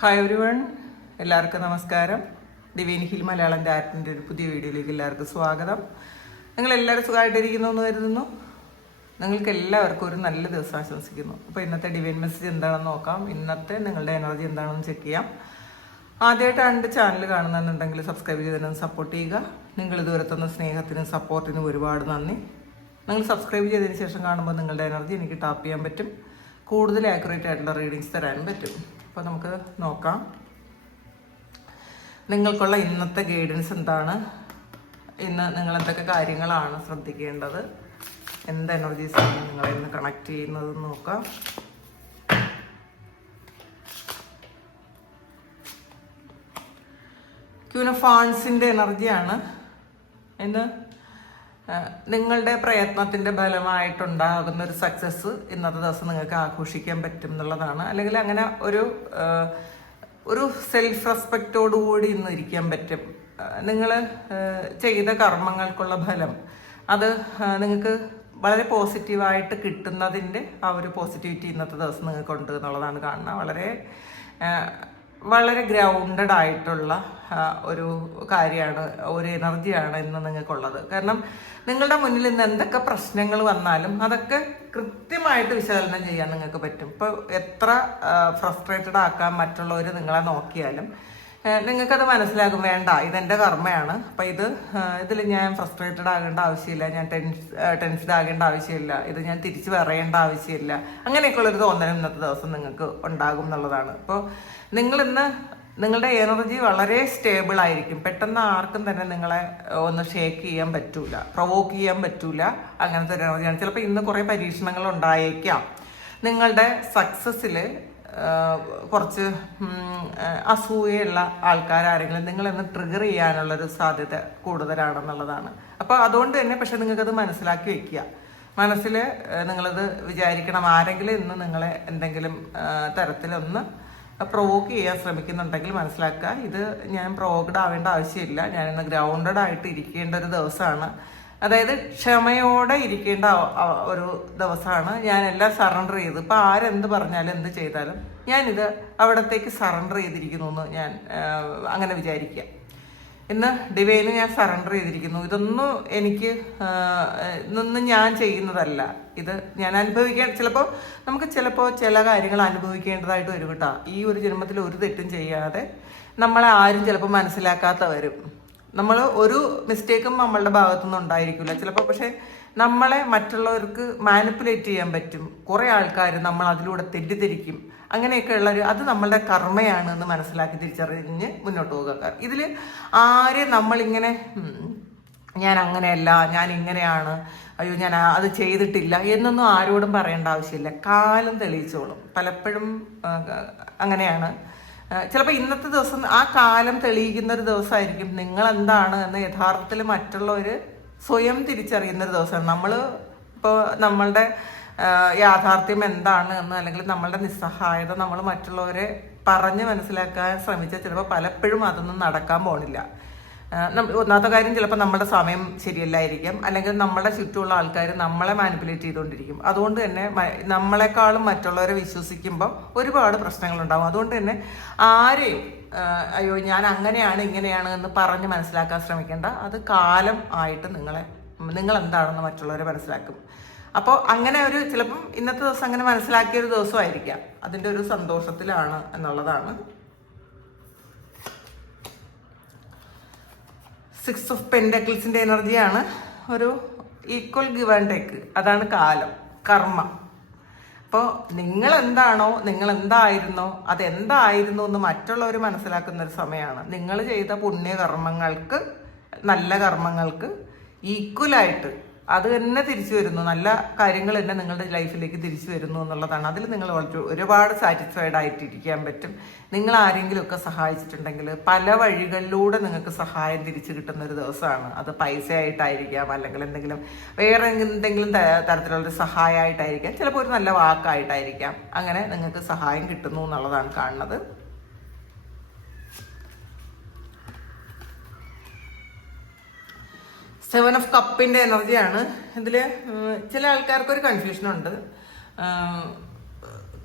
Hi everyone, എല്ലാവർക്കും നമസ്കാരം. Divine hill Malayalam ആറ്റിൻ്റെ ഒരു പുതിയ വീഡിയോയിലേക്ക് എല്ലാവർക്കും സ്വാഗതം. നിങ്ങളെല്ലാവരും സുഖമായിട്ടിരിക്കുന്നു എന്ന് കരുതുന്നു. നിങ്ങൾക്ക് എല്ലാവർക്കും ഒരു നല്ല ദിവസം ആശംസിക്കുന്നു. അപ്പോൾ ഇന്നത്തെ ഡിവൈൻ മെസ്സേജ് എന്താണെന്ന് നോക്കാം. ഇന്നത്തെ നിങ്ങളുടെ എനർജി എന്താണെന്ന് ചെക്ക് ചെയ്യാം. ആദ്യമായിട്ടാണ് എൻ്റെ ചാനൽ കാണുന്നുണ്ടെങ്കിൽ സബ്സ്ക്രൈബ് ചെയ്തതിനും സപ്പോർട്ട് ചെയ്യുക. നിങ്ങൾ ഇതുവരെ തന്ന സ്നേഹത്തിനും സപ്പോർട്ടിനും ഒരുപാട് നന്ദി. നിങ്ങൾ സബ്സ്ക്രൈബ് ചെയ്തതിന് ശേഷം കാണുമ്പോൾ നിങ്ങളുടെ എനർജി എനിക്ക് ടാപ്പ് ചെയ്യാൻ പറ്റും, കൂടുതൽ ആക്യുറേറ്റ് ആയിട്ടുള്ള റീഡിങ്സ് തരാനും പറ്റും. അപ്പോൾ നമുക്ക് നോക്കാം നിങ്ങൾക്കുള്ള ഇന്നത്തെ ഗൈഡൻസ് എന്താണ്, ഇന്ന് നിങ്ങൾ എന്തൊക്കെ കാര്യങ്ങളാണ് ശ്രദ്ധിക്കേണ്ടത്, എന്ത് എനർജീസാണ് നിങ്ങളെ ഇന്ന് കണക്ട് ചെയ്യുന്നത് നോക്കാം. ക്യൂൻ ഓഫ് വാൻഡ്സിൻ്റെ എനർജിയാണ് ഇന്ന്. നിങ്ങളുടെ പ്രയത്നത്തിൻ്റെ ഫലമായിട്ടുണ്ടാകുന്ന ഒരു സക്സസ് ഇന്നത്തെ ദിവസം നിങ്ങൾക്ക് ആഘോഷിക്കാൻ പറ്റും എന്നുള്ളതാണ്. അല്ലെങ്കിൽ അങ്ങനെ ഒരു സെൽഫ് റെസ്പെക്റ്റോടുകൂടി ഇന്ന് ഇരിക്കാൻ പറ്റും. നിങ്ങൾ ചെയ്ത കർമ്മങ്ങൾക്കുള്ള ഫലം അത് നിങ്ങൾക്ക് വളരെ പോസിറ്റീവായിട്ട് കിട്ടുന്നതിൻ്റെ ആ ഒരു പോസിറ്റിവിറ്റി ഇന്നത്തെ ദിവസം നിങ്ങൾക്കുണ്ട് എന്നുള്ളതാണ് കാണുന്നത്. വളരെ ഗ്രൗണ്ടഡ് ആയിട്ടുള്ള ഒരു കാര്യമാണ്, ഒരു എനർജിയാണ് ഇന്ന് നിങ്ങൾക്കുള്ളത്. കാരണം നിങ്ങളുടെ മുന്നിൽ ഇന്ന് എന്തൊക്കെ പ്രശ്നങ്ങൾ വന്നാലും അതൊക്കെ കൃത്യമായിട്ട് വിശകലനം ചെയ്യാൻ നിങ്ങൾക്ക് പറ്റും. ഇപ്പോൾ എത്ര ഫ്രസ്ട്രേറ്റഡ് ആക്കാൻ മറ്റുള്ളവർ നിങ്ങളെ നോക്കിയാലും നിങ്ങൾക്കത് മനസ്സിലാകും, വേണ്ട ഇതെൻ്റെ കർമ്മയാണ്, അപ്പം ഇതിൽ ഞാൻ ഫ്രസ്ട്രേറ്റഡ് ആകേണ്ട ആവശ്യമില്ല, ഞാൻ ടെൻസ്ഡ് ആകേണ്ട ആവശ്യമില്ല, ഇത് ഞാൻ തിരിച്ചു പറയേണ്ട ആവശ്യമില്ല, അങ്ങനെയൊക്കെയുള്ളൊരു തോന്നലും ഇന്നത്തെ ദിവസം നിങ്ങൾക്ക് ഉണ്ടാകും എന്നുള്ളതാണ്. അപ്പോൾ നിങ്ങളിന്ന് നിങ്ങളുടെ എനർജി വളരെ സ്റ്റേബിൾ ആയിരിക്കും. പെട്ടെന്ന് ആർക്കും തന്നെ നിങ്ങളെ ഒന്ന് ഷേക്ക് ചെയ്യാൻ പറ്റൂല, പ്രൊവോക്ക് ചെയ്യാൻ പറ്റൂല, അങ്ങനത്തെ ഒരു എനർജിയാണ്. ചിലപ്പോൾ ഇന്ന് കുറേ പരീക്ഷണങ്ങൾ ഉണ്ടായേക്കാം. നിങ്ങളുടെ സക്സസ്സിൽ കുറച്ച് അസൂയുള്ള ആൾക്കാരാരെങ്കിലും നിങ്ങളിന്ന് ട്രിഗർ ചെയ്യാനുള്ളൊരു സാധ്യത കൂടുതലാണെന്നുള്ളതാണ്. അപ്പോൾ അതുകൊണ്ട് തന്നെ പക്ഷെ നിങ്ങൾക്കത് മനസ്സിലാക്കി വെക്കുക. മനസ്സിൽ നിങ്ങളത് വിചാരിക്കണം, ആരെങ്കിലും ഇന്ന് നിങ്ങളെ എന്തെങ്കിലും തരത്തിലൊന്ന് പ്രൊവോക്ക് ചെയ്യാൻ ശ്രമിക്കുന്നുണ്ടെങ്കിൽ മനസ്സിലാക്കുക, ഇത് ഞാൻ പ്രൊവോക്ഡ് ആവേണ്ട ആവശ്യമില്ല, ഞാനിന്ന് ഗ്രൗണ്ടഡ് ആയിട്ട് ഇരിക്കേണ്ട ഒരു ദിവസമാണ്. അതായത് ക്ഷമയോടെ ഇരിക്കേണ്ട ഒരു ദിവസമാണ്. ഞാനെല്ലാം സറണ്ടർ ചെയ്ത്, ഇപ്പോൾ ആരെന്ത് പറഞ്ഞാലും എന്ത് ചെയ്താലും ഞാനിത് അവിടത്തേക്ക് സറണ്ടർ ചെയ്തിരിക്കുന്നു എന്ന് ഞാൻ അങ്ങനെ വിചാരിക്കുക. ഇന്ന് ഡിവൈന് ഞാൻ സറണ്ടർ ചെയ്തിരിക്കുന്നു. ഇതൊന്നും ഇതൊന്നും ഞാൻ ചെയ്യുന്നതല്ല, ഇത് ഞാൻ അനുഭവിക്കാൻ ചിലപ്പോൾ ചില കാര്യങ്ങൾ അനുഭവിക്കേണ്ടതായിട്ട് വരും കേട്ടോ. ഈ ഒരു ജന്മത്തിൽ ഒരു തെറ്റും ചെയ്യാതെ നമ്മളെ ആരും ചിലപ്പോൾ മനസ്സിലാക്കാത്ത വരും. നമ്മൾ ഒരു മിസ്റ്റേക്കും നമ്മളുടെ ഭാഗത്തുനിന്ന് ഉണ്ടായിരിക്കില്ല ചിലപ്പോൾ, പക്ഷെ നമ്മളെ മറ്റുള്ളവർക്ക് മാനിപ്പുലേറ്റ് ചെയ്യാൻ പറ്റും. കുറേ ആൾക്കാർ നമ്മൾ അതിലൂടെ തെറ്റിദ്ധരിക്കും. അങ്ങനെയൊക്കെ അത് നമ്മളുടെ കർമ്മയാണ് എന്ന് മനസ്സിലാക്കി തിരിച്ചറിഞ്ഞ് മുന്നോട്ട് പോകുക. ഇതിൽ ആരെയും നമ്മളിങ്ങനെ ഞാൻ അങ്ങനെയല്ല, ഞാൻ ഇങ്ങനെയാണ്, അയ്യോ ഞാൻ അത് ചെയ്തിട്ടില്ല എന്നൊന്നും ആരോടും പറയേണ്ട ആവശ്യമില്ല. കാലം തെളിയിച്ചോളും. പലപ്പോഴും അങ്ങനെയാണ്. ചിലപ്പോൾ ഇന്നത്തെ ദിവസം ആ കാലം തെളിയിക്കുന്ന ഒരു ദിവസമായിരിക്കും. നിങ്ങളെന്താണ് എന്ന് യഥാർത്ഥത്തിൽ മറ്റുള്ളവർ സ്വയം തിരിച്ചറിയുന്നൊരു ദിവസമാണ്. ഇപ്പോൾ നമ്മളുടെ യാഥാർത്ഥ്യം എന്താണ് എന്ന്, അല്ലെങ്കിൽ നമ്മളുടെ നിസ്സഹായത നമ്മൾ മറ്റുള്ളവരെ പറഞ്ഞ് മനസ്സിലാക്കാൻ ശ്രമിച്ചാൽ ചിലപ്പോൾ പലപ്പോഴും അതൊന്നും നടക്കാൻ പോണില്ല. ഒന്നാമത്തെ കാര്യം, ചിലപ്പോൾ നമ്മുടെ സമയം ശരിയല്ലായിരിക്കും, അല്ലെങ്കിൽ നമ്മുടെ ചുറ്റുമുള്ള ആൾക്കാർ നമ്മളെ മാനിപ്പുലേറ്റ് ചെയ്തുകൊണ്ടിരിക്കും. അതുകൊണ്ട് തന്നെ നമ്മളെക്കാളും മറ്റുള്ളവരെ വിശ്വസിക്കുമ്പോൾ ഒരുപാട് പ്രശ്നങ്ങളുണ്ടാകും. അതുകൊണ്ട് തന്നെ ആരെയും അയ്യോ ഞാൻ അങ്ങനെയാണ് ഇങ്ങനെയാണ് എന്ന് പറഞ്ഞ് മനസ്സിലാക്കാൻ ശ്രമിക്കേണ്ട. അത് കാലം ആയിട്ട് നിങ്ങളെന്താണെന്ന് മറ്റുള്ളവരെ മനസ്സിലാക്കും. അപ്പോൾ അങ്ങനെ ചിലപ്പം ഇന്നത്തെ ദിവസം അങ്ങനെ മനസ്സിലാക്കിയൊരു ദിവസമായിരിക്കാം. അതിൻ്റെ ഒരു സന്തോഷത്തിലാണ് എന്നുള്ളതാണ്. 6 ഓഫ് പെൻഡക്കിൾസിൻ്റെ എനർജിയാണ്. ഒരു ഈക്വൽ ഗിവ് ആൻഡ് ടേക്ക്, അതാണ് കാലം, കർമ്മ. അപ്പോൾ നിങ്ങളെന്താണോ, നിങ്ങളെന്തായിരുന്നോ അതെന്തായിരുന്നു എന്ന് മറ്റുള്ളവർ മനസ്സിലാക്കുന്നൊരു സമയമാണ്. നിങ്ങൾ ചെയ്ത പുണ്യകർമ്മങ്ങൾക്ക്, നല്ല കർമ്മങ്ങൾക്ക് ഈക്വലായിട്ട് അത് തന്നെ തിരിച്ചു വരുന്നു, നല്ല കാര്യങ്ങൾ തന്നെ നിങ്ങളുടെ ലൈഫിലേക്ക് തിരിച്ചു വരുന്നു എന്നുള്ളതാണ്. അതിൽ നിങ്ങൾ ഒരുപാട് സാറ്റിസ്ഫൈഡ് ആയിട്ടിരിക്കാൻ പറ്റും. നിങ്ങൾ ആരെങ്കിലുമൊക്കെ സഹായിച്ചിട്ടുണ്ടെങ്കിൽ പല വഴികളിലൂടെ നിങ്ങൾക്ക് സഹായം തിരിച്ചു കിട്ടുന്ന ഒരു ദിവസമാണ്. അത് പൈസ ആയിട്ടായിരിക്കാം, അല്ലെങ്കിൽ വേറെ എന്തെങ്കിലും തരത്തിലുള്ളൊരു സഹായമായിട്ടായിരിക്കാം, ചിലപ്പോൾ ഒരു നല്ല വാക്കായിട്ടായിരിക്കാം. അങ്ങനെ നിങ്ങൾക്ക് സഹായം കിട്ടുന്നു എന്നുള്ളതാണ് കാണുന്നത്. സെവൻ ഓഫ് കപ്പിൻ്റെ എനർജിയാണ്. ഇതിൽ ചില ആൾക്കാർക്കൊരു കൺഫ്യൂഷനുണ്ട്.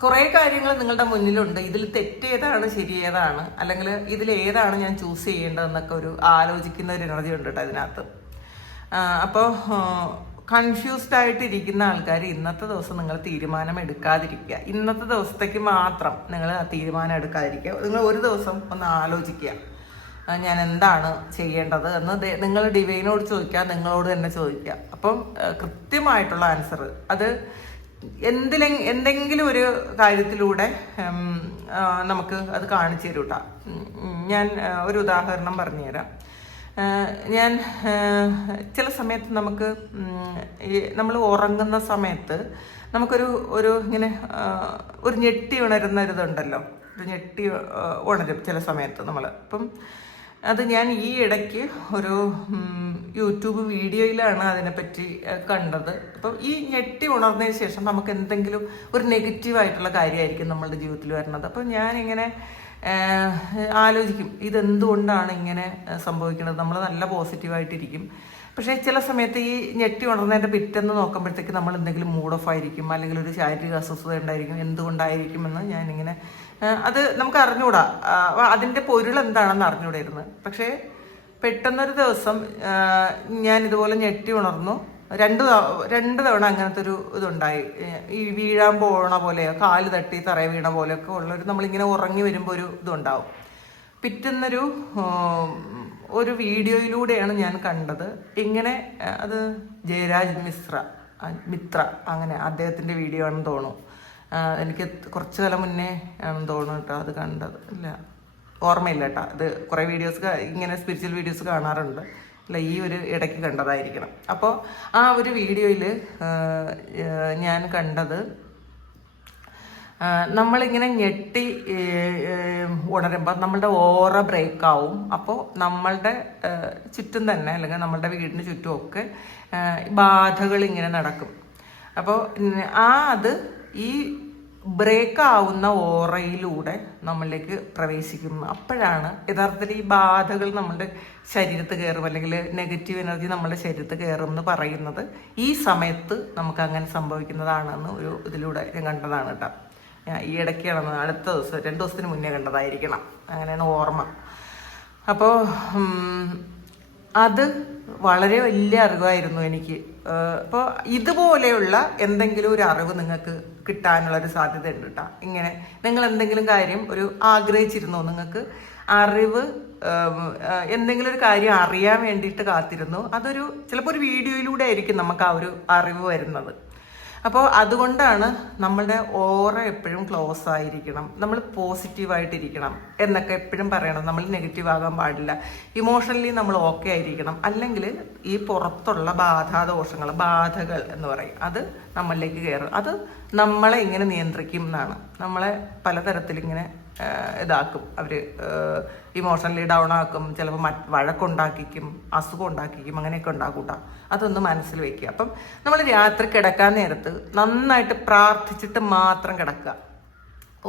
കുറേ കാര്യങ്ങൾ നിങ്ങളുടെ മുന്നിലുണ്ട്. ഇതിൽ തെറ്റേതാണ് ശരി ഏതാണ്, അല്ലെങ്കിൽ ഇതിൽ ഏതാണ് ഞാൻ ചൂസ് ചെയ്യേണ്ടതെന്നൊക്കെ ഒരു ആലോചിക്കുന്ന ഒരു എനർജി ഉണ്ട് കേട്ടോ ഇതിനകത്ത്. അപ്പോൾ കൺഫ്യൂസ്ഡ് ആയിട്ടിരിക്കുന്ന ആൾക്കാർ ഇന്നത്തെ ദിവസം നിങ്ങൾ തീരുമാനം എടുക്കാതിരിക്കുക. ഇന്നത്തെ ദിവസത്തേക്ക് മാത്രം നിങ്ങൾ ആ തീരുമാനം എടുക്കാതിരിക്കുക. നിങ്ങൾ ഒരു ദിവസം ഒന്ന് ആലോചിക്കുക, ഞാൻ എന്താണ് ചെയ്യേണ്ടത് എന്ന് നിങ്ങൾ ഡിവൈനോട് ചോദിക്കുക, നിങ്ങളോട് തന്നെ ചോദിക്കുക. അപ്പം കൃത്യമായിട്ടുള്ള ആൻസർ അത് എന്തെങ്കിലും ഒരു കാര്യത്തിലൂടെ നമുക്ക് അത് കാണിച്ചു തരും കേട്ടോ. ഞാൻ ഒരു ഉദാഹരണം പറഞ്ഞുതരാം. ഞാൻ ചില സമയത്ത് നമ്മൾ ഉറങ്ങുന്ന സമയത്ത് നമുക്കൊരു ഇങ്ങനെ ഒരു ഞെട്ടി ഉണരുന്ന ഒരിതുണ്ടല്ലോ, ഒരു ഞെട്ടി ഉണരും ചില സമയത്ത് നമ്മൾ. അപ്പം അത് ഞാൻ ഈ ഇടയ്ക്ക് ഒരു യൂട്യൂബ് വീഡിയോയിലാണ് അതിനെപ്പറ്റി കണ്ടത്. അപ്പം ഈ ഞെട്ടി ഉണർന്നതിന് ശേഷം നമുക്ക് എന്തെങ്കിലും ഒരു നെഗറ്റീവായിട്ടുള്ള കാര്യമായിരിക്കും നമ്മളുടെ ജീവിതത്തിൽ വരുന്നത്. അപ്പം ഞാനിങ്ങനെ ആലോചിക്കും, ഇതെന്തുകൊണ്ടാണ് ഇങ്ങനെ സംഭവിക്കുന്നത്. നമ്മൾ നല്ല പോസിറ്റീവായിട്ടിരിക്കും, പക്ഷേ ചില സമയത്ത് ഈ ഞെട്ടി ഉണർന്നതിൻ്റെ പിറ്റെന്ന് നോക്കുമ്പോഴത്തേക്ക് നമ്മൾ എന്തെങ്കിലും മൂഡ് ഓഫ് ആയിരിക്കും, അല്ലെങ്കിൽ ഒരു ശാരീരിക അസ്വസ്ഥത ഉണ്ടായിരിക്കും. എന്തുകൊണ്ടായിരിക്കുമെന്ന് ഞാനിങ്ങനെ അത് നമുക്ക് അറിഞ്ഞുകൂടാ, അതിൻ്റെ പൊരുൾ എന്താണെന്ന് അറിഞ്ഞുകൂടായിരുന്നു. പക്ഷേ പെട്ടെന്നൊരു ദിവസം ഞാൻ ഇതുപോലെ ഞെട്ടി ഉണർന്നു. രണ്ട് തവണ അങ്ങനത്തെ ഒരു ഇതുണ്ടായി. ഈ വീഴാൻ പോണ പോലെയോ കാല് തട്ടി തറയെ വീണ പോലെയൊക്കെ ഉള്ളൊരു, നമ്മളിങ്ങനെ ഉറങ്ങി വരുമ്പോൾ ഒരു ഇതുണ്ടാവും. പിറ്റുന്നൊരു ഒരു വീഡിയോയിലൂടെയാണ് ഞാൻ കണ്ടത്. ഇങ്ങനെ അത് ജയരാജ് മിത്ര അങ്ങനെ അദ്ദേഹത്തിൻ്റെ വീഡിയോ ആണെന്ന് തോന്നുന്നു. എനിക്ക് കുറച്ച് കാലം മുന്നേ ആണെന്ന് തോന്നുന്നു കേട്ടോ അത് കണ്ടത്. ഇല്ല, ഓർമ്മയില്ല കേട്ടോ. ഇത് കുറേ വീഡിയോസ് ഇങ്ങനെ സ്പിരിച്വൽ വീഡിയോസ് കാണാറുണ്ട്. അല്ല, ഈ ഒരു ഇടയ്ക്ക് കണ്ടതായിരിക്കണം. അപ്പോൾ ആ ഒരു വീഡിയോയിൽ ഞാൻ കണ്ടത്, നമ്മളിങ്ങനെ ഞെട്ടി ഉണരുമ്പോൾ നമ്മളുടെ ഓറ ബ്രേക്ക് ആവും. അപ്പോൾ നമ്മളുടെ ചുറ്റും തന്നെ, അല്ലെങ്കിൽ നമ്മളുടെ വീടിന് ചുറ്റുമൊക്കെ ബാധകൾ ഇങ്ങനെ നടക്കും. അപ്പോൾ അത് ഈ ബ്രേക്ക് ആവുന്ന ഓറയിലൂടെ നമ്മളിലേക്ക് പ്രവേശിക്കും. അപ്പോഴാണ് യഥാർത്ഥത്തിൽ ഈ ബാധകൾ നമ്മുടെ ശരീരത്ത് കയറും, അല്ലെങ്കിൽ നെഗറ്റീവ് എനർജി നമ്മുടെ ശരീരത്ത് കയറും എന്ന് പറയുന്നത് ഈ സമയത്ത് നമുക്ക് അങ്ങനെ സംഭവിക്കുന്നതാണെന്ന് ഒരു ഇതിലൂടെ ഞാൻ കണ്ടതാണ് കേട്ടോ. ഈ ഇടയ്ക്കാണെന്ന്, അടുത്ത ദിവസം 2 ദിവസത്തിന് മുന്നേ കണ്ടതായിരിക്കണം, അങ്ങനെയാണ് ഓർമ്മ. അപ്പോൾ അത് വളരെ വലിയ അറിവായിരുന്നു എനിക്ക്. അപ്പോൾ ഇതുപോലെയുള്ള എന്തെങ്കിലും ഒരു അറിവ് നിങ്ങൾക്ക് കിട്ടാനുള്ളൊരു സാധ്യത ഉണ്ട് കേട്ടോ. ഇങ്ങനെ നിങ്ങൾ എന്തെങ്കിലും കാര്യം ഒരു ആഗ്രഹിച്ചിരുന്നോ, നിങ്ങൾക്ക് അറിവ് എന്തെങ്കിലും ഒരു കാര്യം അറിയാൻ വേണ്ടിയിട്ട് കാത്തിരുന്നു, അതൊരു ചിലപ്പോൾ ഒരു വീഡിയോയിലൂടെ ആയിരിക്കും നമുക്ക് ആ ഒരു അറിവ് വരുന്നത്. അപ്പോൾ അതുകൊണ്ടാണ് നമ്മളുടെ ഓറ എപ്പോഴും ക്ലോസ് ആയിരിക്കണം, നമ്മൾ പോസിറ്റീവായിട്ടിരിക്കണം എന്നൊക്കെ എപ്പോഴും പറയണം. നമ്മൾ നെഗറ്റീവ് ആകാൻ പാടില്ല, ഇമോഷണലി നമ്മൾ ഓക്കെ ആയിരിക്കണം. അല്ലെങ്കിൽ ഈ പുറത്തുള്ള ബാധകൾ എന്ന് പറയും, അത് നമ്മളിലേക്ക് കയറും. അത് നമ്മളെ ഇങ്ങനെ നിയന്ത്രിക്കും എന്നാണ്. നമ്മളെ പലതരത്തിലിങ്ങനെ ഇതാക്കും അവർ, ഇമോഷണലി ഡൗൺ ആക്കും, ചിലപ്പോൾ വഴക്കുണ്ടാക്കിക്കും, അസുഖം ഉണ്ടാക്കിക്കും, അങ്ങനെയൊക്കെ ഉണ്ടാക്കൂട്ടാ. അതൊന്ന് മനസ്സിൽ വയ്ക്കുക. അപ്പം നമ്മൾ രാത്രി കിടക്കാൻ നേരത്ത് നന്നായിട്ട് പ്രാർത്ഥിച്ചിട്ട് മാത്രം കിടക്കുക.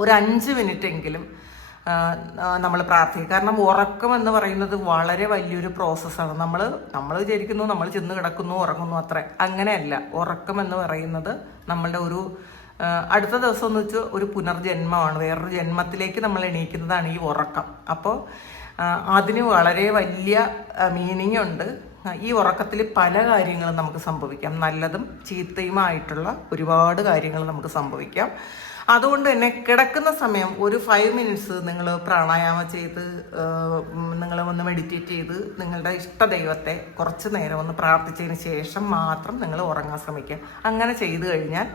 ഒരു 5 മിനിറ്റെങ്കിലും നമ്മൾ പ്രാർത്ഥിക്കുക. കാരണം ഉറക്കം എന്ന് പറയുന്നത് വളരെ വലിയൊരു പ്രോസസ്സാണ്. നമ്മൾ വിചാരിക്കുന്നു നമ്മൾ ചെന്ന് കിടക്കുന്നു ഉറങ്ങുന്നു, അത്ര അങ്ങനെയല്ല. ഉറക്കം എന്ന് പറയുന്നത് നമ്മളുടെ ഒരു അടുത്ത ദിവസം എന്ന് വെച്ചാൽ ഒരു പുനർജന്മമാണ്, വേറൊരു ജന്മത്തിലേക്ക് നമ്മൾ എണീക്കുന്നതാണ് ഈ ഉറക്കം. അപ്പോൾ അതിന് വളരെ വലിയ മീനിങ് ഉണ്ട്. ഈ ഉറക്കത്തിൽ പല കാര്യങ്ങളും നമുക്ക് സംഭവിക്കാം, നല്ലതും ചീത്തയുമായിട്ടുള്ള ഒരുപാട് കാര്യങ്ങൾ നമുക്ക് സംഭവിക്കാം. അതുകൊണ്ട് തന്നെ കിടക്കുന്ന സമയം ഒരു 5 മിനിറ്റ്സ് നിങ്ങൾ പ്രാണായാമം ചെയ്ത്, നിങ്ങൾ ഒന്ന് മെഡിറ്റേറ്റ് ചെയ്ത്, നിങ്ങളുടെ ഇഷ്ട ദൈവത്തെ കുറച്ച് നേരം ഒന്ന് പ്രാർത്ഥിച്ചതിന് ശേഷം മാത്രം നിങ്ങൾ ഉറങ്ങാൻ ശ്രമിക്കുക. അങ്ങനെ ചെയ്തു കഴിഞ്ഞാൽ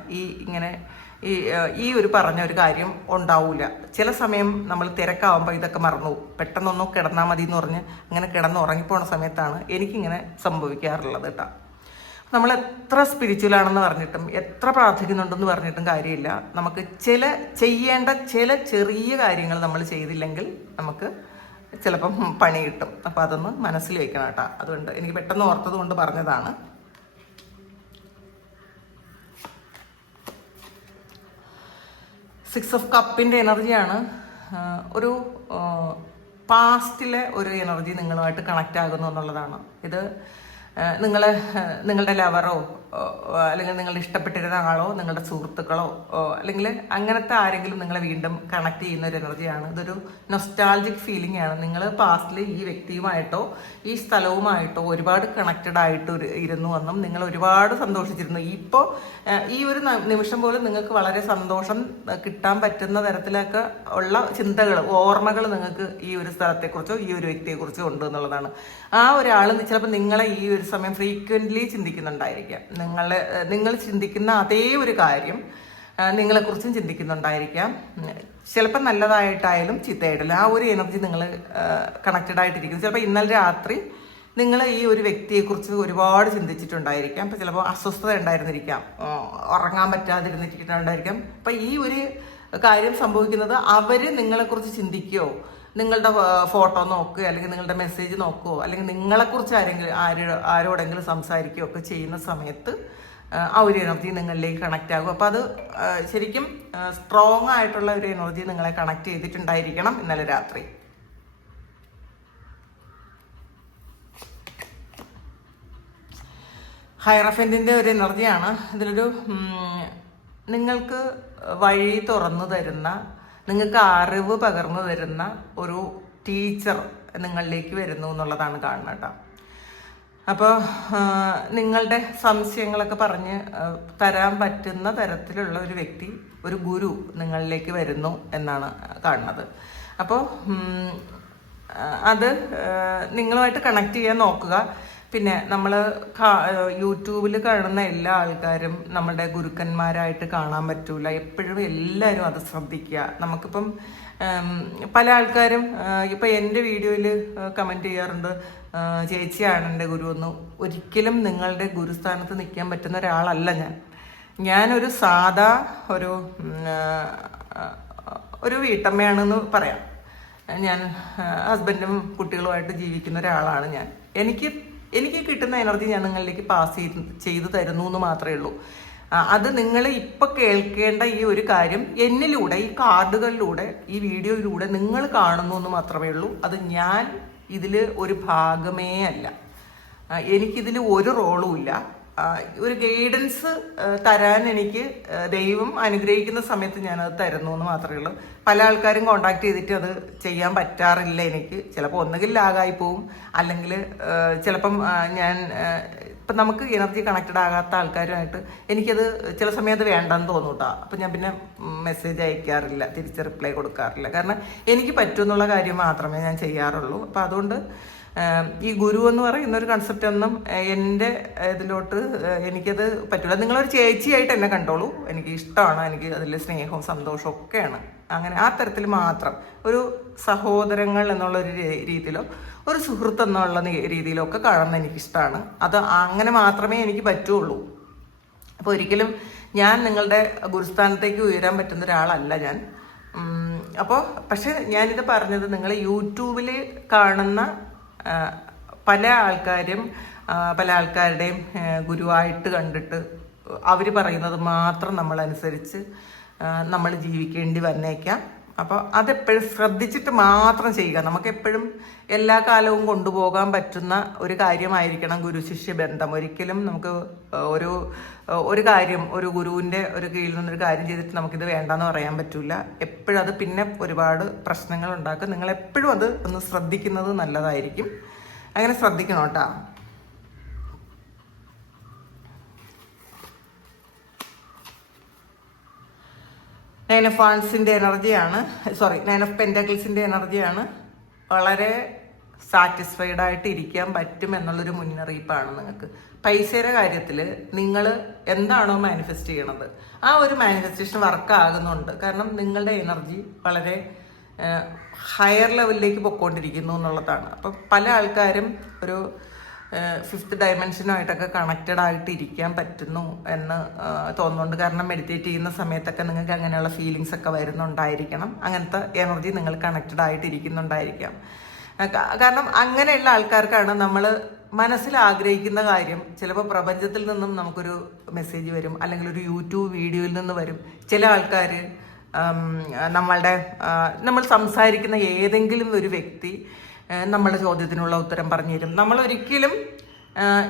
ഈ ഒരു പറഞ്ഞ ഒരു കാര്യം ഉണ്ടാവില്ല. ചില സമയം നമ്മൾ തിരക്കാവുമ്പോൾ ഇതൊക്കെ മറന്നു പോകും. പെട്ടെന്നൊന്നും കിടന്നാൽ മതി എന്ന് പറഞ്ഞ് അങ്ങനെ കിടന്ന് ഉറങ്ങിപ്പോണ സമയത്താണ് എനിക്കിങ്ങനെ സംഭവിക്കാറുള്ളത് കേട്ടോ. നമ്മൾ എത്ര സ്പിരിച്വലാണെന്ന് പറഞ്ഞിട്ടും എത്ര പ്രാർത്ഥിക്കുന്നുണ്ടെന്ന് പറഞ്ഞിട്ടും കാര്യമില്ല. നമുക്ക് ചെയ്യേണ്ട ചില ചെറിയ കാര്യങ്ങൾ നമ്മൾ ചെയ്തില്ലെങ്കിൽ നമുക്ക് ചിലപ്പം പണി കിട്ടും. അപ്പോൾ അതൊന്ന് മനസ്സിൽ വയ്ക്കണം കേട്ടോ. അതുകൊണ്ട് എനിക്ക് പെട്ടെന്ന് ഓർത്തത് കൊണ്ട് പറഞ്ഞതാണ്. സിക്സ് ഓഫ് കപ്പിൻ്റെ എനർജിയാണ്. ഒരു പാസ്റ്റിലെ ഒരു എനർജി നിങ്ങളുമായിട്ട് കണക്റ്റ് ആകുന്നു എന്നുള്ളതാണ്. ഇത് നിങ്ങളുടെ ലവറോ അല്ലെങ്കിൽ നിങ്ങളുടെ ഇഷ്ടപ്പെട്ടിരുന്ന ആളോ നിങ്ങളുടെ സുഹൃത്തുക്കളോ അല്ലെങ്കിൽ അങ്ങനത്തെ ആരെങ്കിലും നിങ്ങളെ വീണ്ടും കണക്ട് ചെയ്യുന്ന ഒരു എനർജിയാണ്. ഇതൊരു നൊസ്റ്റാൾജിക് ഫീലിംഗ് ആണ്. നിങ്ങൾ പാസ്റ്റിൽ ഈ വ്യക്തിയുമായിട്ടോ ഈ സ്ഥലവുമായിട്ടോ ഒരുപാട് കണക്റ്റഡ് ആയിട്ട് ഇരുന്നു എന്നും നിങ്ങൾ ഒരുപാട് സന്തോഷിച്ചിരുന്നു. ഇപ്പോൾ ഈ ഒരു നിമിഷം പോലും നിങ്ങൾക്ക് വളരെ സന്തോഷം കിട്ടാൻ പറ്റുന്ന തരത്തിലൊക്കെ ഉള്ള ചിന്തകൾ, ഓർമ്മകൾ നിങ്ങൾക്ക് ഈ ഒരു സ്ഥലത്തെക്കുറിച്ചോ ഈ ഒരു വ്യക്തിയെക്കുറിച്ചോ ഉണ്ട് എന്നുള്ളതാണ്. ആ ഒരാൾ ചിലപ്പോൾ നിങ്ങളെ ഈ ഒരു സമയം ഫ്രീക്വൻ്റ്ലി ചിന്തിക്കുന്നുണ്ടായിരിക്കാം. നിങ്ങൾ ചിന്തിക്കുന്ന അതേ ഒരു കാര്യം നിങ്ങളെക്കുറിച്ചും ചിന്തിക്കുന്നുണ്ടായിരിക്കാം. ചിലപ്പോൾ നല്ലതായിട്ടായാലും ചീത്തയായിട്ടായാലും ആ ഒരു എനർജി നിങ്ങൾ കണക്റ്റഡ് ആയിട്ടിരിക്കുന്നു. ചിലപ്പോൾ ഇന്നലെ രാത്രി നിങ്ങൾ ഈ ഒരു വ്യക്തിയെക്കുറിച്ച് ഒരുപാട് ചിന്തിച്ചിട്ടുണ്ടായിരിക്കാം. അപ്പോൾ ചിലപ്പോൾ അസ്വസ്ഥത ഉണ്ടായിരുന്നിരിക്കാം, ഉറങ്ങാൻ പറ്റാതിരുന്നിട്ടുണ്ടായിരിക്കാം. അപ്പം ഈ ഒരു കാര്യം സംഭവിക്കുന്നത് അവർ നിങ്ങളെക്കുറിച്ച് ചിന്തിക്കുകയോ നിങ്ങളുടെ ഫോട്ടോ നോക്കുകയോ അല്ലെങ്കിൽ നിങ്ങളുടെ മെസ്സേജ് നോക്കുകയോ അല്ലെങ്കിൽ നിങ്ങളെക്കുറിച്ച് ആരോടെങ്കിലും സംസാരിക്കുകയോ ഒക്കെ ചെയ്യുന്ന സമയത്ത് ആ ഒരു എനർജി നിങ്ങളിലേക്ക് കണക്റ്റ് ആകും. അപ്പോൾ അത് ശരിക്കും സ്ട്രോങ് ആയിട്ടുള്ള ഒരു എനർജി നിങ്ങളെ കണക്ട് ചെയ്തിട്ടുണ്ടായിരിക്കണം ഇന്നലെ രാത്രി. ഹൈറഫൻറ്റിൻ്റെ ഒരു എനർജിയാണ്. ഇതിലൊരു നിങ്ങൾക്ക് വഴി തുറന്നു തരുന്ന, നിങ്ങൾക്ക് അറിവ് പകർന്നു തരുന്ന ഒരു ടീച്ചർ നിങ്ങളിലേക്ക് വരുന്നു എന്നുള്ളതാണ് കാണുന്നത് കേട്ടോ. അപ്പോൾ നിങ്ങളുടെ സംശയങ്ങളൊക്കെ പറഞ്ഞ് തരാൻ പറ്റുന്ന തരത്തിലുള്ള ഒരു വ്യക്തി, ഒരു ഗുരു നിങ്ങളിലേക്ക് വരുന്നു എന്നാണ് കാണുന്നത്. അപ്പോൾ അത് നിങ്ങളുമായിട്ട് കണക്ട് ചെയ്യാൻ നോക്കുക. പിന്നെ നമ്മൾ യൂട്യൂബിൽ കാണുന്ന എല്ലാ ആൾക്കാരും നമ്മളുടെ ഗുരുക്കന്മാരായിട്ട് കാണാൻ പറ്റൂല. എപ്പോഴും എല്ലാവരും അത് ശ്രദ്ധിക്കുക. നമുക്കിപ്പം പല ആൾക്കാരും ഇപ്പം എൻ്റെ വീഡിയോയിൽ കമൻറ്റ് ചെയ്യാറുണ്ട്, ചേച്ചിയാണ് എൻ്റെ ഗുരു എന്ന്. ഒരിക്കലും നിങ്ങളുടെ ഗുരുസ്ഥാനത്ത് നിൽക്കാൻ പറ്റുന്ന ഒരാളല്ല ഞാനൊരു സാധാ ഒരു വീട്ടമ്മയാണെന്ന് പറയാം. ഞാൻ ഹസ്ബൻഡും കുട്ടികളുമായിട്ട് ജീവിക്കുന്ന ഒരാളാണ് ഞാൻ. എനിക്ക് കിട്ടുന്ന എനർജി ഞാൻ നിങ്ങളിലേക്ക് പാസ് ചെയ്ത് തരുന്നു എന്ന് മാത്രമേ ഉള്ളൂ. അത് നിങ്ങൾ ഇപ്പം കേൾക്കേണ്ട ഈ ഒരു കാര്യം എന്നിലൂടെ, ഈ കാർഡുകളിലൂടെ, ഈ വീഡിയോയിലൂടെ നിങ്ങൾ കാണുന്നു എന്ന് മാത്രമേ ഉള്ളൂ. അത് ഞാൻ ഇതിൽ ഒരു ഭാഗമേ അല്ല. എനിക്കിതിൽ ഒരു റോളും ഇല്ല. ഒരു ഗൈഡൻസ് തരാൻ എനിക്ക് ദൈവം അനുഗ്രഹിക്കുന്ന സമയത്ത് ഞാനത് തരുന്നു എന്ന് മാത്രമേ ഉള്ളൂ. പല ആൾക്കാരും കോണ്ടാക്ട് ചെയ്തിട്ട് അത് ചെയ്യാൻ പറ്റാറില്ല എനിക്ക്. ചിലപ്പോൾ ഒന്നുകിൽ ലാഗായി പോവും, അല്ലെങ്കിൽ ചിലപ്പം ഇപ്പം നമുക്ക് എനർജി കണക്റ്റഡ് ആകാത്ത ആൾക്കാരുമായിട്ട് എനിക്കത് ചില സമയം അത് വേണ്ടെന്ന് തോന്നും കേട്ടോ. അപ്പം ഞാൻ പിന്നെ മെസ്സേജ് അയക്കാറില്ല, തിരിച്ച് റിപ്ലൈ കൊടുക്കാറില്ല. കാരണം എനിക്ക് പറ്റുമെന്നുള്ള കാര്യം മാത്രമേ ഞാൻ ചെയ്യാറുള്ളൂ. അപ്പം അതുകൊണ്ട് ഈ ഗുരു എന്ന് പറയുന്ന ഒരു കൺസെപ്റ്റ് ഒന്നും എൻ്റെ ഇതിലോട്ട് എനിക്കത് പറ്റില്ല. നിങ്ങളൊരു ചേച്ചിയായിട്ട് എന്നെ കണ്ടോളൂ, എനിക്ക് ഇഷ്ടമാണ്, എനിക്ക് അതിൽ സ്നേഹവും സന്തോഷവും ഒക്കെയാണ്. അങ്ങനെ ആ തരത്തിൽ മാത്രം ഒരു സഹോദരങ്ങൾ എന്നുള്ളൊരു രീതിയിലോ ഒരു സുഹൃത്ത് എന്നുള്ള രീതിയിലോ ഒക്കെ കാണുന്ന എനിക്കിഷ്ടമാണ്. അത് അങ്ങനെ മാത്രമേ എനിക്ക് പറ്റുള്ളൂ. അപ്പോൾ ഒരിക്കലും ഞാൻ നിങ്ങളുടെ ഗുരുസ്ഥാനത്തേക്ക് ഉയരാൻ പറ്റുന്ന ഒരാളല്ല ഞാൻ. അപ്പോൾ പക്ഷെ ഞാനിത് പറഞ്ഞത് നിങ്ങൾ യൂട്യൂബിൽ കാണുന്ന പല ആൾക്കാരുടെയും ഗുരുവായിട്ട് കണ്ടിട്ട് അവർ പറയുന്നത് മാത്രം നമ്മളനുസരിച്ച് നമ്മൾ ജീവിക്കേണ്ടി വന്നേക്കാം. അപ്പോൾ അതെപ്പോഴും ശ്രദ്ധിച്ചിട്ട് മാത്രം ചെയ്യുക. നമുക്കെപ്പോഴും എല്ലാ കാലവും കൊണ്ടുപോകാൻ പറ്റുന്ന ഒരു കാര്യമായിരിക്കണം ഗുരു ശിഷ്യ ബന്ധം. ഒരിക്കലും നമുക്ക് ഒരു കാര്യം, ഒരു ഗുരുവിൻ്റെ ഒരു കീഴിൽ നിന്നൊരു കാര്യം ചെയ്തിട്ട് നമുക്കിത് വേണ്ടെന്ന് പറയാൻ പറ്റില്ല. എപ്പോഴും അത് പിന്നെ ഒരുപാട് പ്രശ്നങ്ങൾ ഉണ്ടാക്കും. നിങ്ങളെപ്പോഴും അത് ഒന്ന് ശ്രദ്ധിക്കുന്നത് നല്ലതായിരിക്കും. അങ്ങനെ ശ്രദ്ധിക്കണം കേട്ടോ. നയൻ ഓഫ് വാൻസിൻ്റെ എനർജിയാണ്, നയൻ ഓഫ് പെൻറ്റാക്കിൾസിൻ്റെ എനർജിയാണ്. വളരെ സാറ്റിസ്ഫൈഡ് ആയിട്ട് ഇരിക്കാൻ പറ്റും എന്നുള്ളൊരു മുന്നറിയിപ്പാണ് നിങ്ങൾക്ക്. പൈസയുടെ കാര്യത്തിൽ നിങ്ങൾ എന്താണോ മാനിഫെസ്റ്റ് ചെയ്യണത് ആ ഒരു മാനിഫെസ്റ്റേഷൻ വർക്ക് ആകുന്നുണ്ട്. കാരണം നിങ്ങളുടെ എനർജി വളരെ ഹയർ ലെവലിലേക്ക് പൊയ്ക്കൊണ്ടിരിക്കുന്നു എന്നുള്ളതാണ്. അപ്പം പല ആൾക്കാരും ഒരു ഫിഫ്ത്ത് ഡയമെൻഷനുമായിട്ടൊക്കെ കണക്റ്റഡ് ആയിട്ട് ഇരിക്കാൻ പറ്റുന്നു എന്ന് തോന്നുന്നുണ്ട്. കാരണം മെഡിറ്റേറ്റ് ചെയ്യുന്ന സമയത്തൊക്കെ നിങ്ങൾക്ക് അങ്ങനെയുള്ള ഫീലിങ്സ് ഒക്കെ വരുന്നുണ്ടായിരിക്കണം. അങ്ങനത്തെ എനർജി നിങ്ങൾ കണക്റ്റഡ് ആയിട്ട് ഇരിക്കുന്നുണ്ടായിരിക്കാം. കാരണം അങ്ങനെയുള്ള ആൾക്കാർക്കാണ് നമ്മൾ മനസ്സിൽ ആഗ്രഹിക്കുന്ന കാര്യം ചിലപ്പോൾ പ്രപഞ്ചത്തിൽ നിന്നും നമുക്കൊരു മെസ്സേജ് വരും, അല്ലെങ്കിൽ ഒരു യൂട്യൂബ് വീഡിയോയിൽ നിന്ന് വരും. ചില ആൾക്കാർ നമ്മൾ സംസാരിക്കുന്ന ഏതെങ്കിലും ഒരു വ്യക്തി നമ്മളുടെ ചോദ്യത്തിനുള്ള ഉത്തരം പറഞ്ഞു തരും. നമ്മളൊരിക്കലും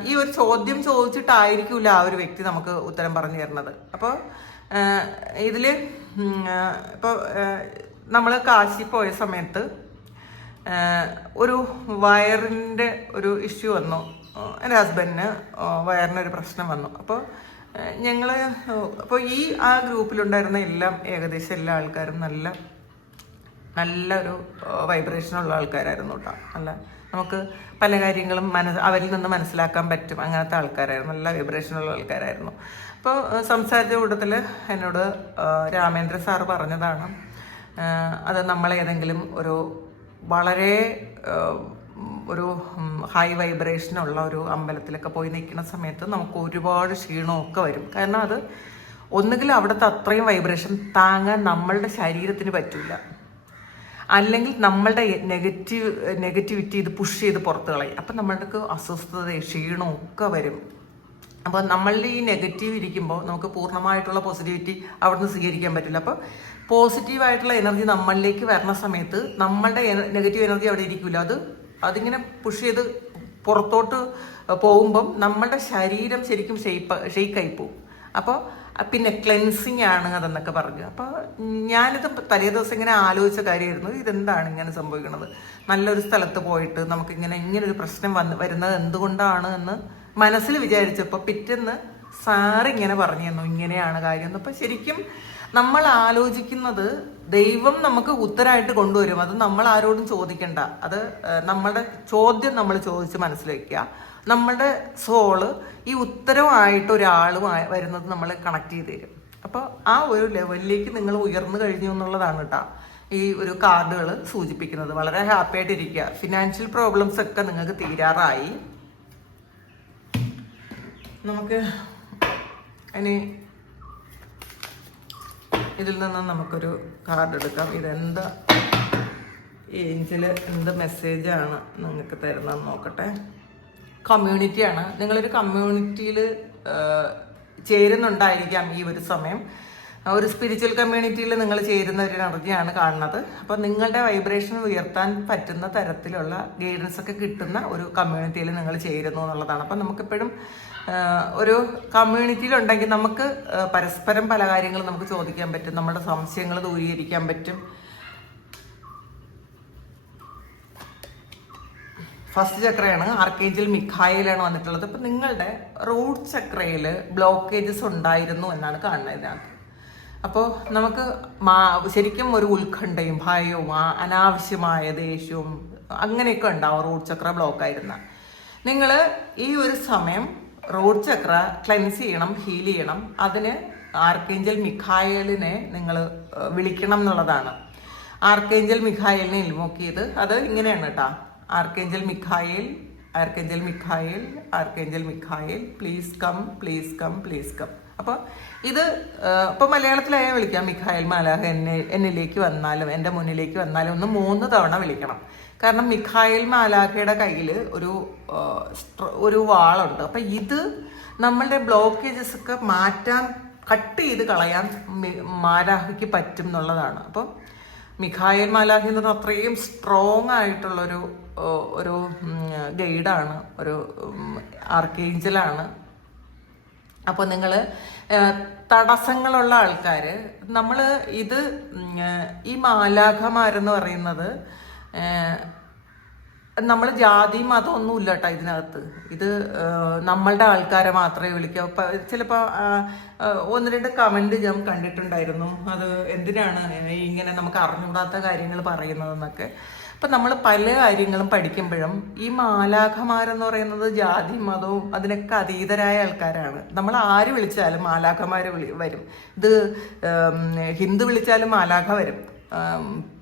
ഈ ഒരു ചോദ്യം ചോദിച്ചിട്ടായിരിക്കില്ല ആ ഒരു വ്യക്തി നമുക്ക് ഉത്തരം പറഞ്ഞു തരുന്നത്. അപ്പോൾ ഇതിൽ ഇപ്പോൾ നമ്മൾ കാശി പോയ സമയത്ത് ഒരു വയറിൻ്റെ ഒരു ഇഷ്യൂ വന്നു. എൻ്റെ ഹസ്ബൻഡിന് വയറിനൊരു പ്രശ്നം വന്നു. അപ്പോൾ ഞങ്ങൾ അപ്പോൾ ആ ഗ്രൂപ്പിലുണ്ടായിരുന്ന ഏകദേശം എല്ലാ ആൾക്കാരും നല്ലൊരു വൈബ്രേഷനുള്ള ആൾക്കാരായിരുന്നു കേട്ടോ. നമുക്ക് പല കാര്യങ്ങളും അവരിൽ നിന്ന് മനസ്സിലാക്കാൻ പറ്റും, അങ്ങനത്തെ ആൾക്കാരായിരുന്നു, നല്ല വൈബ്രേഷനുള്ള ആൾക്കാരായിരുന്നു. അപ്പോൾ സംസാരിച്ച കൂട്ടത്തിൽ എന്നോട് രാമേന്ദ്ര സാറ് പറഞ്ഞതാണ്, അത് നമ്മളേതെങ്കിലും വളരെ ഒരു ഹൈ വൈബ്രേഷനുള്ള ഒരു അമ്പലത്തിലൊക്കെ പോയി നിൽക്കുന്ന സമയത്ത് നമുക്ക് ഒരുപാട് ക്ഷീണമൊക്കെ വരും. കാരണം അത് ഒന്നുകിൽ അവിടുത്തെ അത്രയും വൈബ്രേഷൻ താങ്ങാൻ നമ്മളുടെ ശരീരത്തിന് പറ്റില്ല, അല്ലെങ്കിൽ നമ്മളുടെ നെഗറ്റിവിറ്റി ഇത് പുഷ് ചെയ്ത് പുറത്ത് കളയും. അപ്പം നമ്മൾക്ക് അസ്വസ്ഥതയും ക്ഷീണവും ഒക്കെ വരും. അപ്പോൾ നമ്മളുടെ ഈ നെഗറ്റീവ് ഇരിക്കുമ്പോൾ നമുക്ക് പൂർണ്ണമായിട്ടുള്ള പോസിറ്റിവിറ്റി അവിടുന്ന് സ്വീകരിക്കാൻ പറ്റില്ല. അപ്പോൾ പോസിറ്റീവായിട്ടുള്ള എനർജി നമ്മളിലേക്ക് വരുന്ന സമയത്ത് നമ്മളുടെ നെഗറ്റീവ് എനർജി അവിടെ ഇരിക്കില്ല, അതിങ്ങനെ പുഷ് ചെയ്ത് പുറത്തോട്ട് പോകുമ്പം നമ്മളുടെ ശരീരം ശരിക്കും ഷെയ്ക്കായി പോകും. അപ്പോൾ പിന്നെ ക്ലെൻസിങ് ആണ് അതെന്നൊക്കെ പറഞ്ഞു. അപ്പോൾ ഞാനിത് തലേ ദിവസം ഇങ്ങനെ ആലോചിച്ച കാര്യമായിരുന്നു, ഇതെന്താണ് ഇങ്ങനെ സംഭവിക്കുന്നത്, നല്ലൊരു സ്ഥലത്ത് പോയിട്ട് ഇങ്ങനൊരു പ്രശ്നം വരുന്നത് എന്തുകൊണ്ടാണ് എന്ന് മനസ്സിൽ വിചാരിച്ചപ്പോൾ പിറ്റേന്ന് സാറിങ്ങനെ പറഞ്ഞു തന്നു, ഇങ്ങനെയാണ് കാര്യം. അപ്പോൾ ശരിക്കും നമ്മൾ ആലോചിക്കുന്നത് ദൈവം നമുക്ക് ഉത്തരമായിട്ട് കൊണ്ടുവരും. അത് നമ്മൾ ആരോടും ചോദിക്കണ്ട, അത് നമ്മളുടെ ചോദ്യം നമ്മൾ ചോദിച്ച് മനസ്സിലാക്കുക. നമ്മളുടെ സോള് ഈ ഉത്തരവായിട്ട് ഒരാൾ വരുന്നത് നമ്മളെ കണക്ട് ചെയ്ത് തരും. അപ്പോൾ ആ ഒരു ലെവലിലേക്ക് നിങ്ങൾ ഉയർന്നു കഴിഞ്ഞു എന്നുള്ളതാണ് കേട്ടോ ഈ ഒരു കാർഡുകൾ സൂചിപ്പിക്കുന്നത്. വളരെ ഹാപ്പി ആയിട്ടിരിക്കുക. ഫിനാൻഷ്യൽ പ്രോബ്ലംസ് ഒക്കെ നിങ്ങൾക്ക് തീരാറായി. നമുക്ക് ഇനി ഇതിൽ നിന്ന് നമുക്കൊരു കാർഡ് എടുക്കാം. ഇതെന്താ ഏഞ്ചല് എന്ത് മെസ്സേജാണ് നിങ്ങൾക്ക് തരുന്നതെന്ന് നോക്കട്ടെ. കമ്മ്യൂണിറ്റിയാണ്. നിങ്ങളൊരു കമ്മ്യൂണിറ്റിയിൽ ചേരുന്നുണ്ടായിരിക്കാം ഈ ഒരു സമയം. ഒരു സ്പിരിച്വൽ കമ്മ്യൂണിറ്റിയിൽ നിങ്ങൾ ചേരുന്ന ഒരു എനർജിയാണ് കാണുന്നത്. അപ്പോൾ നിങ്ങളുടെ വൈബ്രേഷൻ ഉയർത്താൻ പറ്റുന്ന തരത്തിലുള്ള ഗൈഡൻസ് ഒക്കെ കിട്ടുന്ന ഒരു കമ്മ്യൂണിറ്റിയിൽ നിങ്ങൾ ചേരുന്നു എന്നുള്ളതാണ്. അപ്പം നമുക്കെപ്പോഴും ഒരു കമ്മ്യൂണിറ്റിയിലുണ്ടെങ്കിൽ നമുക്ക് പരസ്പരം പല കാര്യങ്ങളും നമുക്ക് ചോദിക്കാൻ പറ്റും, നമ്മുടെ സംശയങ്ങൾ ദൂരീകരിക്കാൻ പറ്റും. ഫസ്റ്റ് ചക്രയാണ്, ആർക്കേഞ്ചൽ മിഖായേലാണ് വന്നിട്ടുള്ളത്. അപ്പം നിങ്ങളുടെ റൂട്ട് ചക്രയിൽ ബ്ലോക്കേജസ് ഉണ്ടായിരുന്നു എന്നാണ് കാണുന്നത് ഇതിനകത്ത്. അപ്പോൾ നമുക്ക് ശരിക്കും ഒരു ഉത്കണ്ഠയും ഭയവും അനാവശ്യമായ ദേഷ്യവും അങ്ങനെയൊക്കെ ഉണ്ടാവും റൂട്ട് ചക്ര ബ്ലോക്കായിരുന്ന നിങ്ങൾ. ഈ ഒരു സമയം റൂട്ട് ചക്ര ക്ലെൻസ് ചെയ്യണം, ഹീൽ ചെയ്യണം. അതിന് ആർക്കേഞ്ചൽ മിഖായേലിനെ നിങ്ങൾ വിളിക്കണം എന്നുള്ളതാണ്. ആർക്കേഞ്ചൽ മിഖായേലിനെ ഇൻവോക്ക് ചെയ്ത് അത് ഇങ്ങനെയാണ് കേട്ടോ. Archangel Mikhael, archangel Mikhael, archangel Mikhael, please come, please come, please come. അപ്പോൾ ഇത് ഇപ്പോൾ മലയാളത്തിലായാൽ വിളിക്കാം, മിഖായേൽ മാലാഖ എന്നിലേക്ക് വന്നാലും എൻ്റെ മുന്നിലേക്ക് വന്നാലും ഒന്ന് 3 തവണ വിളിക്കണം. കാരണം മിഖായേൽ മാലാഖയുടെ കയ്യിൽ ഒരു വാളുണ്ട്. അപ്പം ഇത് നമ്മളുടെ ബ്ലോക്കേജസ് ഒക്കെ മാറ്റാൻ, കട്ട് ചെയ്ത് കളയാൻ മാലാഖയ്ക്ക് പറ്റും എന്നുള്ളതാണ്. അപ്പം മിഖായേൽ മാലാഖ എന്ന് പറഞ്ഞാൽ അത്രയും സ്ട്രോങ് ആയിട്ടുള്ളൊരു ഗൈഡാണ്, ഒരു ആർക്കേഞ്ചലാണ്. അപ്പോൾ നിങ്ങൾ തടസ്സങ്ങളുള്ള ആൾക്കാർ, നമ്മൾ ഈ മാലാഖമാരെന്ന് പറയുന്നത് നമ്മൾ ജാതി മതം ഒന്നുമില്ല കേട്ടോ ഇതിനകത്ത്. ഇത് നമ്മളുടെ ആൾക്കാരെ മാത്രമേ വിളിക്കൂ. ചിലപ്പോൾ 1-2 കമൻറ്റ് ഞാൻ കണ്ടിട്ടുണ്ടായിരുന്നു, അത് എന്തിനാണ് ഇങ്ങനെ നമുക്ക് അറിഞ്ഞുകൂടാത്ത കാര്യങ്ങൾ പറയുന്നതെന്നൊക്കെ. അപ്പം നമ്മൾ പല കാര്യങ്ങളും പഠിക്കുമ്പോഴും ഈ മാലാഖമാരെന്ന് പറയുന്നത് ജാതി മതവും അതിനൊക്കെ അതീതരായ ആൾക്കാരാണ്. നമ്മൾ ആര് വിളിച്ചാലും മാലാഖമാർ വരും. ഇത് ഹിന്ദു വിളിച്ചാലും മാലാഖ വരും,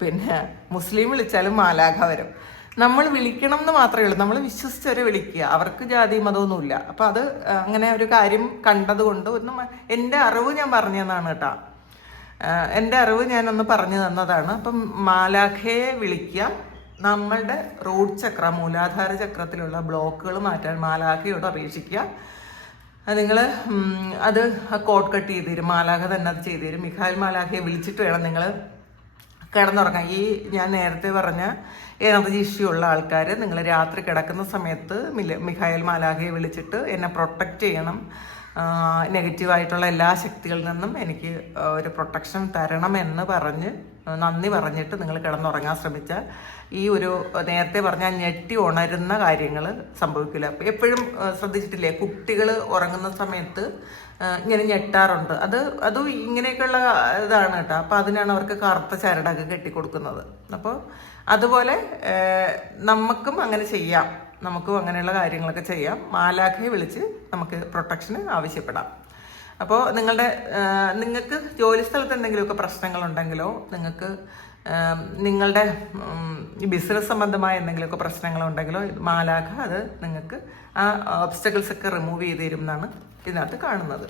പിന്നെ മുസ്ലിം വിളിച്ചാലും മാലാഖ വരും. നമ്മൾ വിളിക്കണം എന്ന് മാത്രമേ ഉള്ളൂ, നമ്മൾ വിശ്വസിച്ചവരെ വിളിക്കുക. അവർക്ക് ജാതി മതമൊന്നുമില്ല. അപ്പം അത് അങ്ങനെ ഒരു കാര്യം കണ്ടതുകൊണ്ട് എൻ്റെ അറിവ് ഞാൻ പറഞ്ഞു തന്നതാണ് കേട്ടോ. എൻ്റെ അറിവ് ഞാനൊന്ന് പറഞ്ഞു തന്നതാണ്. അപ്പം മാലാഖയെ വിളിക്കുക, നമ്മളുടെ റൂട്ട് ചക്ര, മൂലാധാര ചക്രത്തിലുള്ള ബ്ലോക്കുകൾ മാറ്റാൻ മാലാഖയോട് അപേക്ഷിക്കുക. നിങ്ങൾ കോഡ് കട്ട് ചെയ്ത് തരും, മാലാഖ തന്നെ അത് ചെയ്തു തരും. മിഖായേൽ മാലാഖയെ വിളിച്ചിട്ട് വേണം നിങ്ങൾ കിടന്നുറങ്ങാം. ഈ ഞാൻ നേരത്തെ പറഞ്ഞ എനർജി ഇഷ്യൂ ഉള്ള ആൾക്കാർ നിങ്ങൾ രാത്രി കിടക്കുന്ന സമയത്ത് മിഖായേൽ മാലാഖയെ വിളിച്ചിട്ട് എന്നെ പ്രൊട്ടക്റ്റ് ചെയ്യണം, നെഗറ്റീവായിട്ടുള്ള എല്ലാ ശക്തികളിൽ നിന്നും എനിക്ക് ഒരു പ്രൊട്ടക്ഷൻ തരണമെന്ന് പറഞ്ഞ് നന്ദി പറഞ്ഞിട്ട് നിങ്ങൾ കിടന്നുറങ്ങാൻ ശ്രമിച്ചാൽ ഈ ഒരു നേരത്തെ പറഞ്ഞാൽ ഞെട്ടി ഉണരുന്ന കാര്യങ്ങൾ സംഭവിക്കില്ല. എപ്പോഴും ശ്രദ്ധിച്ചിട്ടില്ലേ, കുട്ടികൾ ഉറങ്ങുന്ന സമയത്ത് ഇങ്ങനെ ഞെട്ടാറുണ്ട്. അതും ഇങ്ങനെയൊക്കെയുള്ള ഇതാണ് കേട്ടോ. അപ്പോൾ അതിനാണ് അവർക്ക് കറുത്ത ചരടൊക്കെ കെട്ടിക്കൊടുക്കുന്നത്. അപ്പോൾ അതുപോലെ നമുക്കും അങ്ങനെ ചെയ്യാം, നമുക്കും അങ്ങനെയുള്ള കാര്യങ്ങളൊക്കെ ചെയ്യാം. മാലാഖയെ വിളിച്ച് നമുക്ക് പ്രൊട്ടക്ഷന് ആവശ്യപ്പെടാം. അപ്പോൾ നിങ്ങൾക്ക് ജോലി സ്ഥലത്ത് എന്തെങ്കിലുമൊക്കെ പ്രശ്നങ്ങളുണ്ടെങ്കിലോ, നിങ്ങൾക്ക് നിങ്ങളുടെ ബിസിനസ് സംബന്ധമായ എന്തെങ്കിലുമൊക്കെ പ്രശ്നങ്ങളുണ്ടെങ്കിലോ മാലാഖ അത് നിങ്ങൾക്ക് ആ ഓബ്സ്റ്റക്കിൾസ് ഒക്കെ റിമൂവ് ചെയ്ത് തരും എന്നാണ് ഇതിനകത്ത് കാണുന്നത്.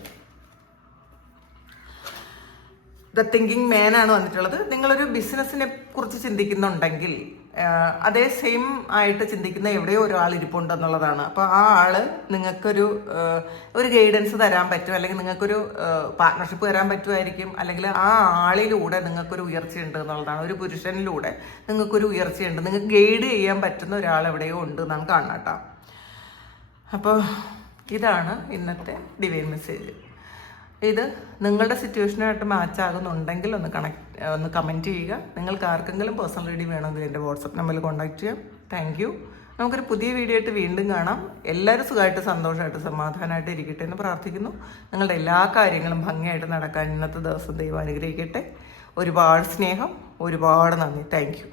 ദ തിങ്കിങ് മാനാണ് വന്നിട്ടുള്ളത്. നിങ്ങളൊരു ബിസിനസ്സിനെ കുറിച്ച് ചിന്തിക്കുന്നുണ്ടെങ്കിൽ അതേ സെയിം ആയിട്ട് ചിന്തിക്കുന്ന എവിടെയോ ഒരാൾ ഇരിപ്പുണ്ടെന്നുള്ളതാണ്. അപ്പോൾ ആ ആള് നിങ്ങൾക്കൊരു ഗൈഡൻസ് തരാൻ പറ്റും, അല്ലെങ്കിൽ നിങ്ങൾക്കൊരു പാർട്ട്ണർഷിപ്പ് തരാൻ പറ്റുമായിരിക്കും, അല്ലെങ്കിൽ ആ ആളിലൂടെ നിങ്ങൾക്കൊരു ഉയർച്ചയുണ്ട് എന്നുള്ളതാണ്. ഒരു പുരുഷനിലൂടെ നിങ്ങൾക്കൊരു ഉയർച്ചയുണ്ട്, നിങ്ങൾക്ക് ഗൈഡ് ചെയ്യാൻ പറ്റുന്ന ഒരാൾ എവിടെയോ ഉണ്ട് എന്നാണ് കാണുക കേട്ടോ. അപ്പോൾ ഇതാണ് ഇന്നത്തെ ഡിവൈൻ മെസ്സേജ്. ഇത് നിങ്ങളുടെ സിറ്റുവേഷനായിട്ട് മാച്ച് ആകുന്നുണ്ടെങ്കിൽ ഒന്ന് കമൻറ്റ് ചെയ്യുക. നിങ്ങൾക്ക് ആർക്കെങ്കിലും പേഴ്സണൽ റീഡിങ് വേണമെങ്കിൽ എൻ്റെ വാട്സപ്പ് നമ്പറിൽ കോൺടാക്ട് ചെയ്യാം. Thank you. നമുക്കൊരു പുതിയ വീഡിയോ ആയിട്ട് വീണ്ടും കാണാം. എല്ലാവരും സുഖമായിട്ട് സന്തോഷമായിട്ട് സമാധാനമായിട്ട് ഇരിക്കട്ടെ എന്ന് പ്രാർത്ഥിക്കുന്നു. നിങ്ങളുടെ എല്ലാ കാര്യങ്ങളും ഭംഗിയായിട്ട് നടക്കാൻ ഇന്നത്തെ ദിവസം ദൈവം അനുഗ്രഹിക്കട്ടെ. ഒരുപാട് സ്നേഹം, ഒരുപാട് നന്ദി. Thank you.